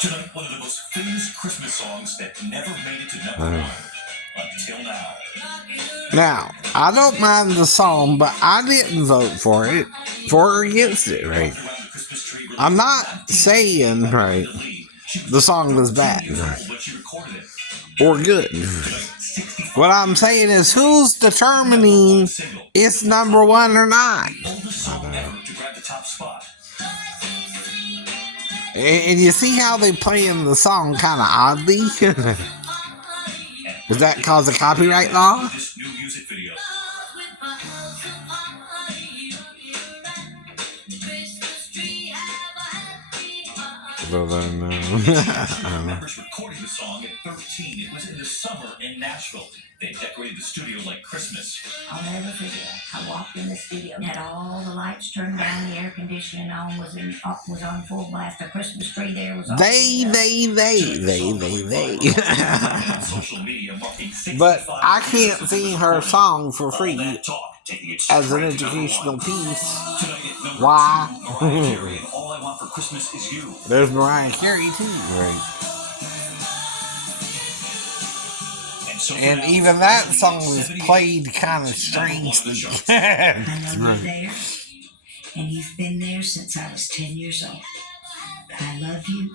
Tonight, one of the most famous Christmas songs that never made it to number one until now. Now, I don't mind the song, but I didn't vote for it, for or against it, right? I'm not saying, right, the song was bad or good. What I'm saying is, who's determining it's number one or not? And you see how they playing the song kind of oddly? Does that cause a copyright law? Members recording the song at 13. It was in the summer in Nashville. They decorated the studio like Christmas. I'll never forget. I walked in the studio and had all the lights turned down, the air conditioning on, was on full blast. The Christmas tree there was on. They. But I can't sing her song for free as an educational piece. Why? All I want for Christmas is you. There's Mariah Carey too, right? And even that song was played kind of strangely. I know you're there, and you've been there since I was 10 years old. I love you.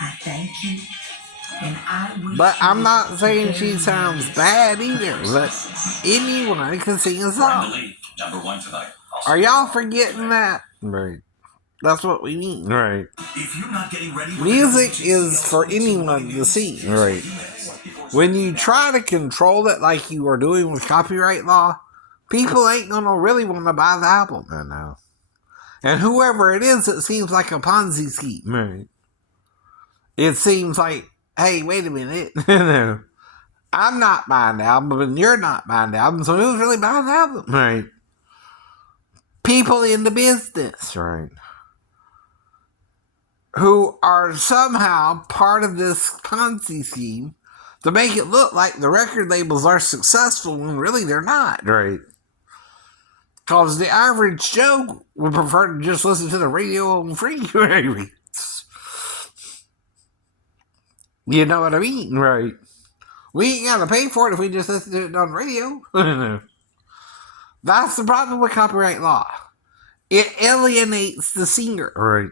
I thank you. And I wish. But I'm not saying she sounds bad either. But anyone can sing a song. Number one tonight. Are y'all forgetting that? Right. That's what we mean. Right. If you're not getting ready, music is for anyone to sing. Right. When you try to control it like you are doing with copyright law, people ain't gonna really want to buy the album right now. And whoever it is, it seems like a Ponzi scheme. Right. It seems like, hey, wait a minute. I'm not buying the album, and you're not buying the album, so who's really buying the album? Right. People in the business, right, who are somehow part of this Ponzi scheme to make it look like the record labels are successful when really they're not, right? Because the average Joe would prefer to just listen to the radio on free, right? You know what I mean, right? We ain't gotta pay for it if we just listen to it on radio. That's the problem with copyright law. It alienates the singer, right?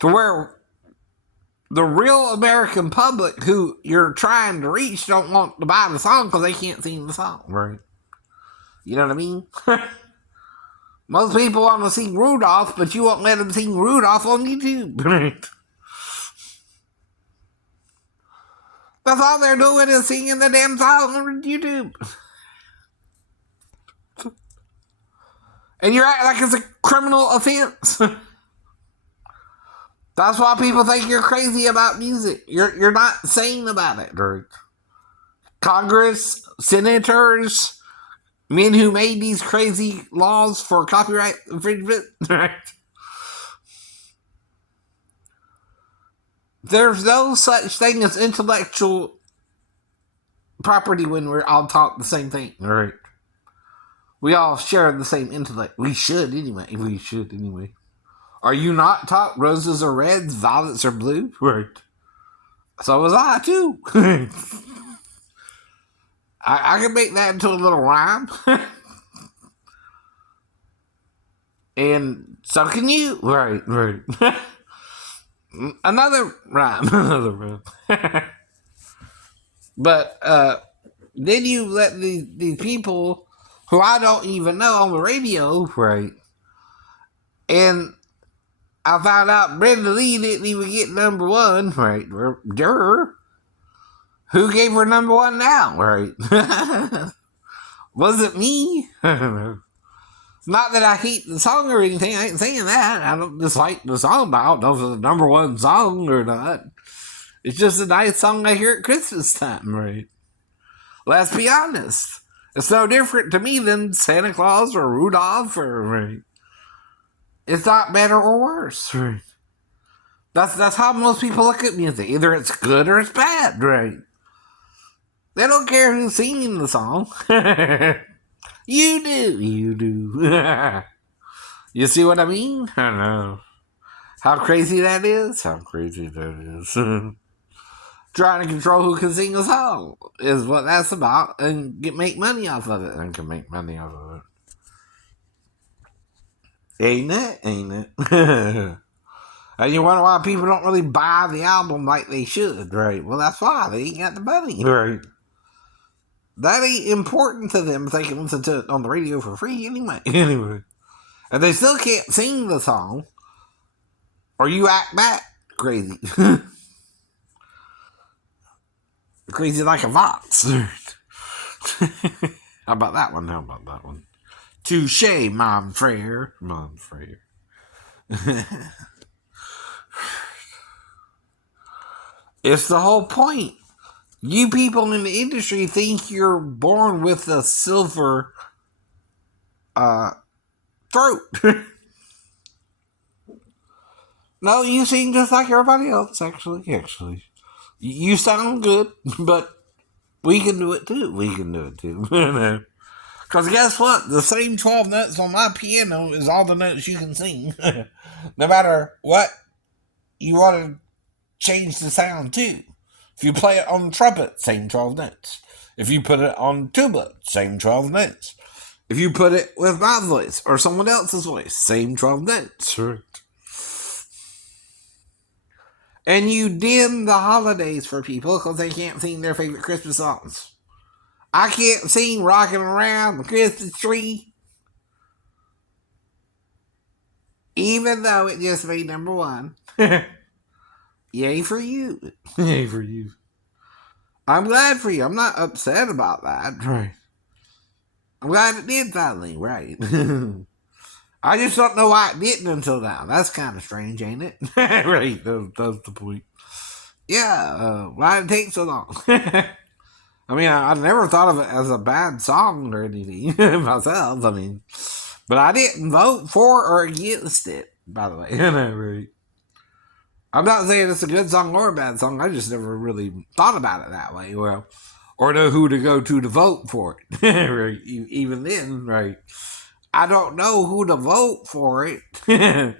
To where the real American public who you're trying to reach don't want to buy the song because they can't sing the song, right? You know what I mean? Most people want to sing Rudolph, but you won't let them sing Rudolph on YouTube, right? That's all they're doing is singing the damn song on YouTube. And you're acting like it's a criminal offense. That's why people think you're crazy about music. You're not sane about it. Congress, senators, men who made these crazy laws for copyright infringement. There's no such thing as intellectual property when we're all taught the same thing. Right? We all share the same intellect. We should anyway. Are you not taught roses are reds, violets are blue? Right. So was I, too. I can make that into a little rhyme. And so can you. Right. Another rhyme. But then you let these people who I don't even know on the radio, right? And I found out Brenda Lee didn't even get number one, right? Who gave her number one now, right? Was it me? Not that I hate the song or anything. I ain't saying that. I don't dislike the song, but I don't know if it's the number one song or not. It's just a nice song I hear at Christmas time, right? Let's be honest. It's no different to me than Santa Claus or Rudolph or, right? It's not better or worse, right? That's how most people look at music. Either it's good or it's bad, right? They don't care who's singing the song. You do. You see what I mean? I don't know. How crazy that is? How crazy that is. Trying to control who can sing a song is what that's about, and make money off of it, and can make money off of it. Ain't it? Ain't it? And you wonder why people don't really buy the album like they should, right? Well, that's why. They ain't got the money, right? That ain't important to them if they can listen to it on the radio for free anyway. Anyway. And they still can't sing the song, or you act back crazy. Crazy like a fox. How about that one? How about that one? Touche, mon frere. Mon frere. It's the whole point. You people in the industry think you're born with a silver throat. No, you sing just like everybody else, actually. You sound good, but we can do it too. Because guess what? The same 12 notes on my piano is all the notes you can sing. No matter what you want to change the sound to. If you play it on the trumpet, same 12 notes. If you put it on tuba, same 12 notes. If you put it with my voice or someone else's voice, same 12 notes. Right. And you dim the holidays for people because they can't sing their favorite Christmas songs. I can't sing Rocking Around the Christmas Tree, even though it just made number one. Yay for you. Yay for you. I'm glad for you. I'm not upset about that. Right. I'm glad it did finally. Right. I just don't know why it didn't until now. That's kind of strange, ain't it? Right. That's the point. Yeah. Why did it take so long? I mean, I never thought of it as a bad song or anything myself. I mean, but I didn't vote for or against it, by the way. Right. I'm not saying it's a good song or a bad song. I just never really thought about it that way. Well, or know who to go to vote for it. Right. Even then, right. I don't know who to vote for it to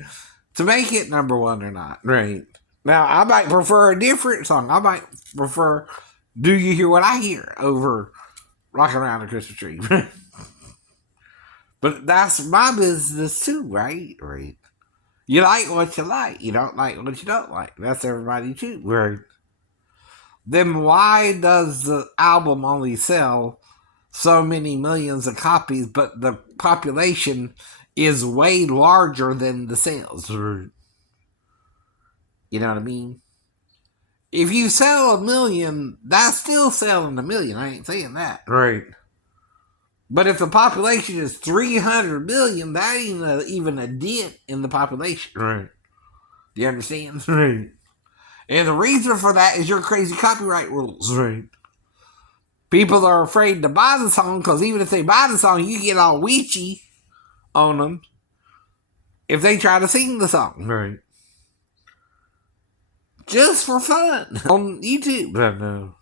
make it number one or not. Right. Now, I might prefer a different song. I might prefer Do You Hear What I Hear over Rocking Around the Christmas Tree. But that's my business too, right? Right. You like what you like. You don't like what you don't like. That's everybody too, right? Then why does the album only sell so many millions of copies, but the population is way larger than the sales? You know what I mean? If you sell 1 million, that's still selling 1 million. I ain't saying that. Right. But if the population is 300 million, that ain't even a dent in the population. Right. Do you understand? Right. And the reason for that is your crazy copyright rules. Right. People are afraid to buy the song because even if they buy the song, you get all witchy on them if they try to sing the song. Right. Just for fun on YouTube. No.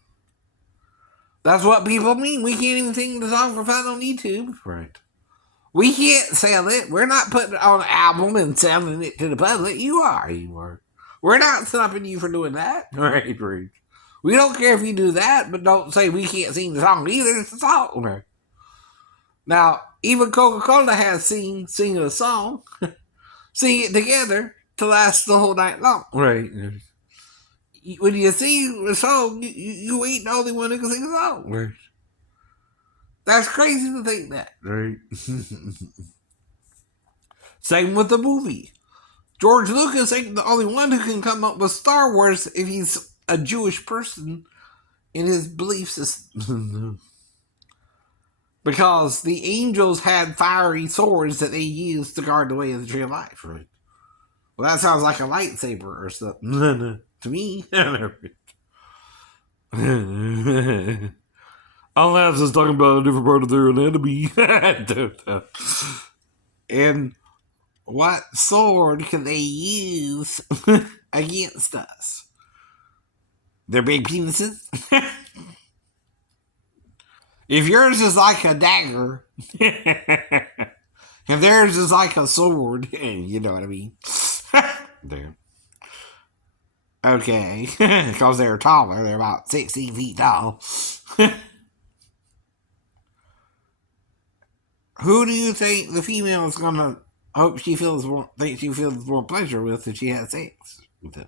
That's what people mean. We can't even sing the song for fun on YouTube. Right. We can't sell it. We're not putting it on an album and selling it to the public. You are. We're not stopping you from doing that. Right. We don't care if you do that, but don't say we can't sing the song either. It's a song. Right. Now, even Coca-Cola has sing a song. Sing it together to last the whole night long. Right. When you sing a song, you ain't the only one who can sing a song. Right. That's crazy to think that. Right. Same with the movie. George Lucas ain't the only one who can come up with Star Wars if he's a Jewish person in his belief system. Because the angels had fiery swords that they used to guard the way of the tree of life. Right. Well, that sounds like a lightsaber or something. To me. Unless it's talking about a different part of their anatomy. And what sword can they use against us? Their big penises? If yours is like a dagger, and theirs is like a sword, you know what I mean? There. Okay. Because they're taller. They're about 16 feet tall. Who do you think the female is gonna think she feels more pleasure with if she has sex with it?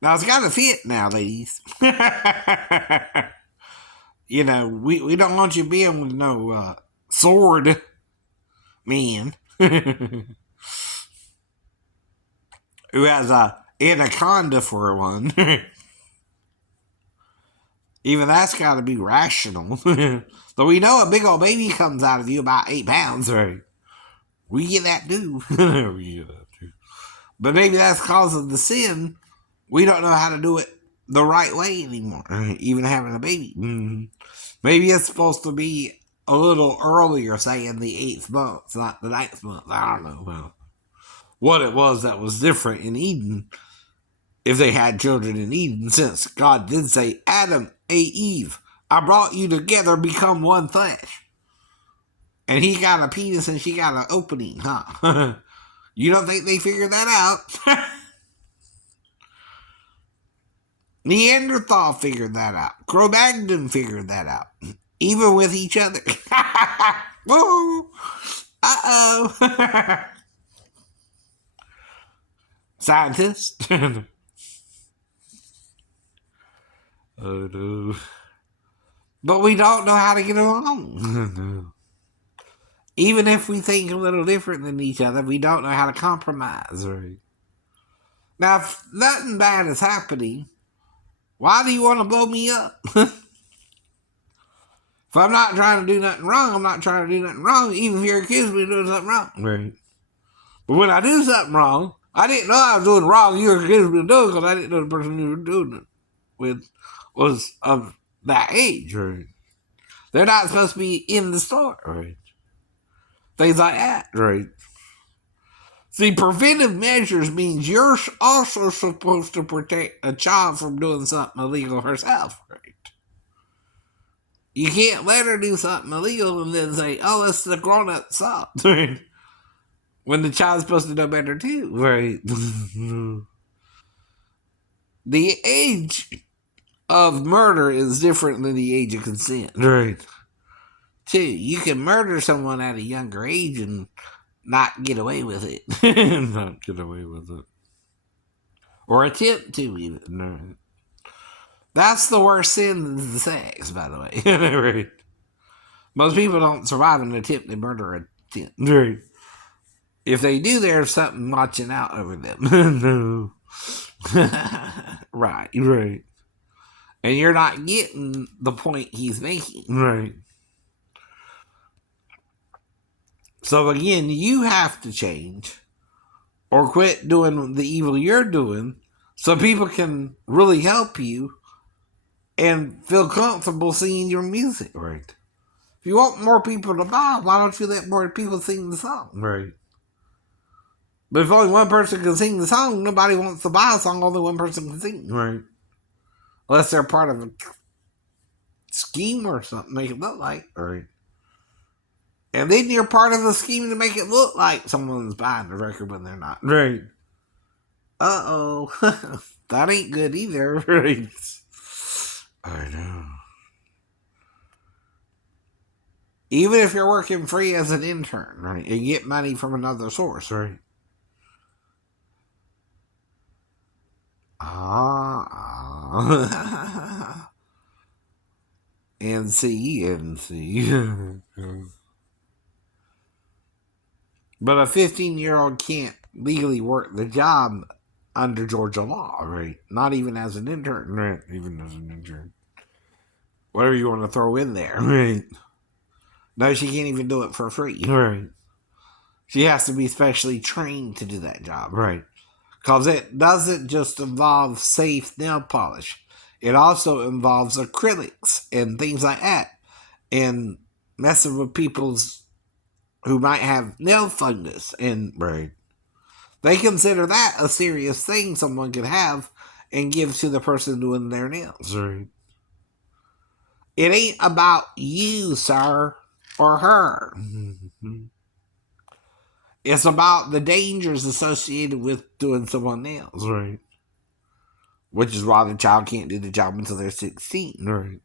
Now it's gotta fit now, ladies. You know, we don't want you being with no sword man who has a anaconda for one. Even that's gotta be rational. Though we know a big old baby comes out of you about 8 pounds, right? We get that too. We get that too. But maybe that's cause of the sin. We don't know how to do it the right way anymore. Even having a baby. Maybe it's supposed to be a little earlier, say in the 8th month, not the 9th month. I don't know. Well, what it was that was different in Eden, if they had children in Eden, since God did say, Adam, Eve, I brought you together, become one flesh. And he got a penis and she got an opening, huh? You don't think they figured that out? Neanderthal figured that out. Cro-Magnon figured that out. Even with each other. Whoa! Uh-oh! Scientists? Oh no. But we don't know how to get along. No. Even if we think a little different than each other, we don't know how to compromise, right? Now, if nothing bad is happening, why do you want to blow me up? If I'm not trying to do nothing wrong, I'm not trying to do nothing wrong, even if you're accusing me of doing something wrong. Right. But when I do something wrong, I didn't know I was doing wrong, you were accusing me of doing it because I didn't know the person you were doing it with was of that age, right? They're not supposed to be in the store, right? Things like that, right? See, preventive measures means you're also supposed to protect a child from doing something illegal herself, right? You can't let her do something illegal and then say, oh, it's the grown-up's fault, right? When the child's supposed to know better too, right? The age of murder is different than the age of consent, right? Two, you can murder someone at a younger age and not get away with it. Not get away with it. Or attempt to even. Right. That's the worst sin than the sex, by the way. Right. Most people don't survive an attempted murder attempt. Right. If they do, there's something watching out over them. No. Right, right. And you're not getting the point he's making. Right. So again, you have to change or quit doing the evil you're doing so people can really help you and feel comfortable singing your music. Right. If you want more people to buy, why don't you let more people sing the song? Right. But if only one person can sing the song, nobody wants to buy a song only one person can sing. Right. Unless they're part of a scheme or something, make it look like. Right. And then you're part of the scheme to make it look like someone's buying the record when they're not. Right. Uh-oh. That ain't good either. Right. I know. Even if you're working free as an intern, right, and get money from another source, right? NC. But a 15-year-old can't legally work the job under Georgia law, right? Not even as an intern, right? Even as an intern. Whatever you want to throw in there, right? No, she can't even do it for free, right? She has to be specially trained to do that job, right? Because it doesn't just involve safe nail polish. It also involves acrylics and things like that. And messing with people's who might have nail fungus. And right, they consider that a serious thing someone could have and give to the person doing their nails. Right. It ain't about you, sir, or her. It's about the dangers associated with doing someone else, right? Which is why the child can't do the job until they're 16, right?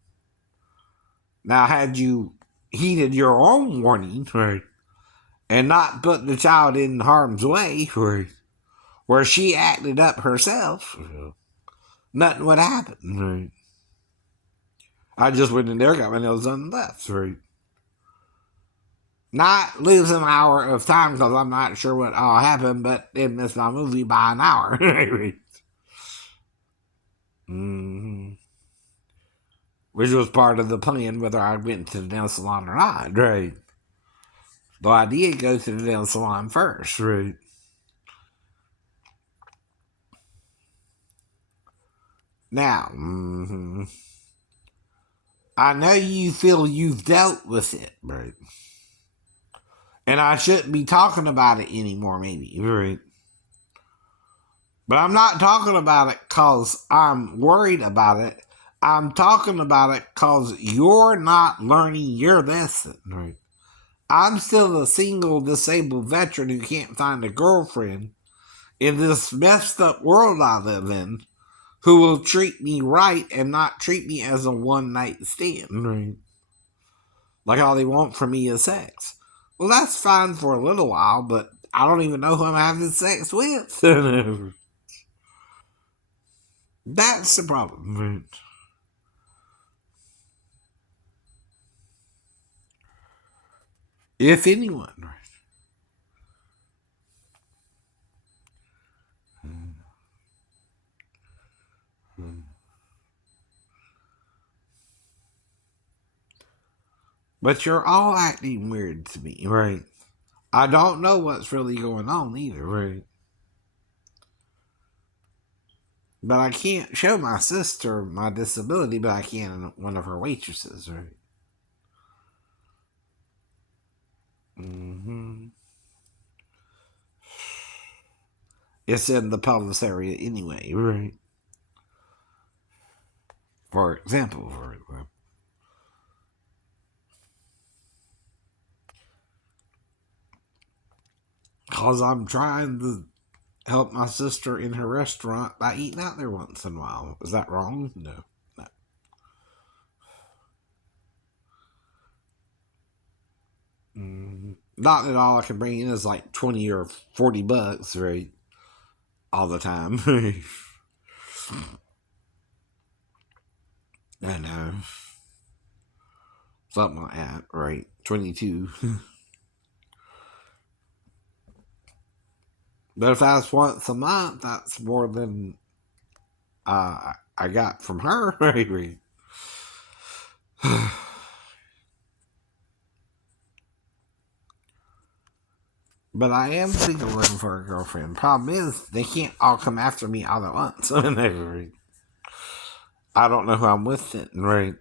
Now, had you heeded your own warning, right, and not put the child in harm's way, right, where she acted up herself, nothing would happen, right? I just went in there, got my nails done, and left, right? Not lose an hour of time because I'm not sure what all happened, but it missed my movie by an hour, right? Mm-hmm. Which was part of the plan, whether I went to the nail salon or not, right? Though I did go to the nail salon first, right? Now, I know you feel you've dealt with it, right? And I shouldn't be talking about it anymore, maybe, right? But I'm not talking about it because I'm worried about it. I'm talking about it because you're not learning your lesson, right? I'm still a single disabled veteran who can't find a girlfriend in this messed up world I live in who will treat me right and not treat me as a one night stand, right? Like all they want from me is sex. Well, that's fine for a little while, but I don't even know who I'm having sex with. That's the problem, right? If anyone, right? But you're all acting weird to me, right? I don't know what's really going on either, right? But I can't show my sister my disability, but I can one of her waitresses, right? Mm-hmm. It's in the pelvis area anyway, right? For example, because I'm trying to help my sister in her restaurant by eating out there once in a while. Is that wrong? No. Not that all I can bring in is like 20 or 40 bucks, right? All the time. I know. Something like that, right? 22. But if that's once a month, that's more than I got from her, right? But I am single looking for a girlfriend. Problem is, they can't all come after me all at once. I don't know who I'm with it, right?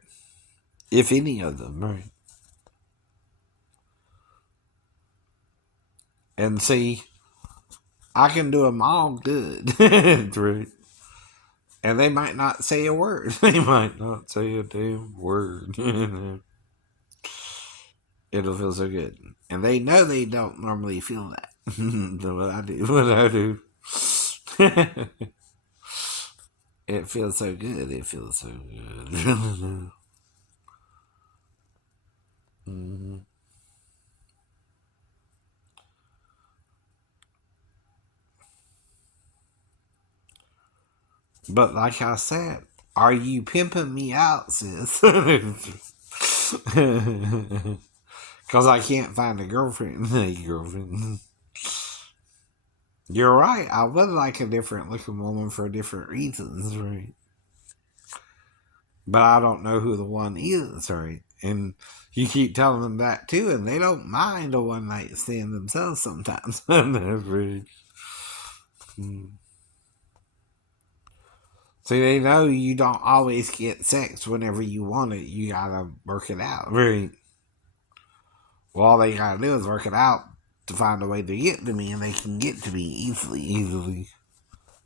If any of them, right? And see, I can do them all good, right? And they might not say a word. They might not say a damn word. It'll feel so good. And they know they don't normally feel that. What I do. It feels so good. It feels so good. Mm-hmm. But like I said, are you pimping me out, sis? Because I can't find a girlfriend. You're right. I would like a different looking woman for different reasons, right? But I don't know who the one is, right? And you keep telling them that too, and they don't mind a one night stand themselves sometimes. Right. See, they know you don't always get sex whenever you want it. You gotta work it out, right? Well, all they gotta do is work it out to find a way to get to me, and they can get to me easily.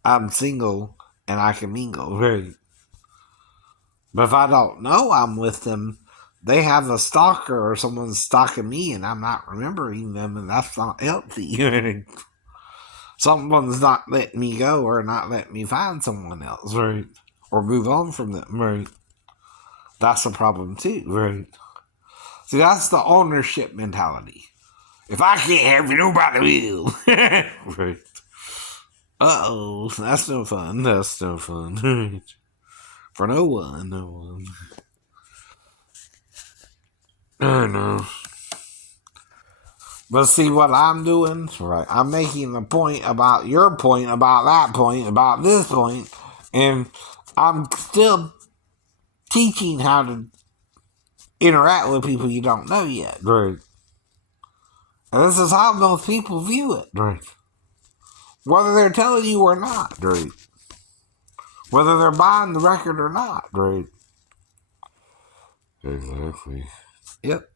I'm single, and I can mingle, right? But if I don't know I'm with them, they have a stalker or someone's stalking me and I'm not remembering them, and that's not healthy. Someone's not letting me go or not letting me find someone else, right? Or move on from them, right? That's a problem too, right? See, that's the ownership mentality. If I can't have you, nobody will. Right. Uh-oh, that's no fun. That's no fun. For no one, no one. I know. But see what I'm doing? Right. I'm making a point about your point, about that point, about this point, and I'm still teaching how to interact with people you don't know yet. Right. And this is how most people view it. Right. Whether they're telling you or not. Right. Whether they're buying the record or not. Right. Exactly. Yep.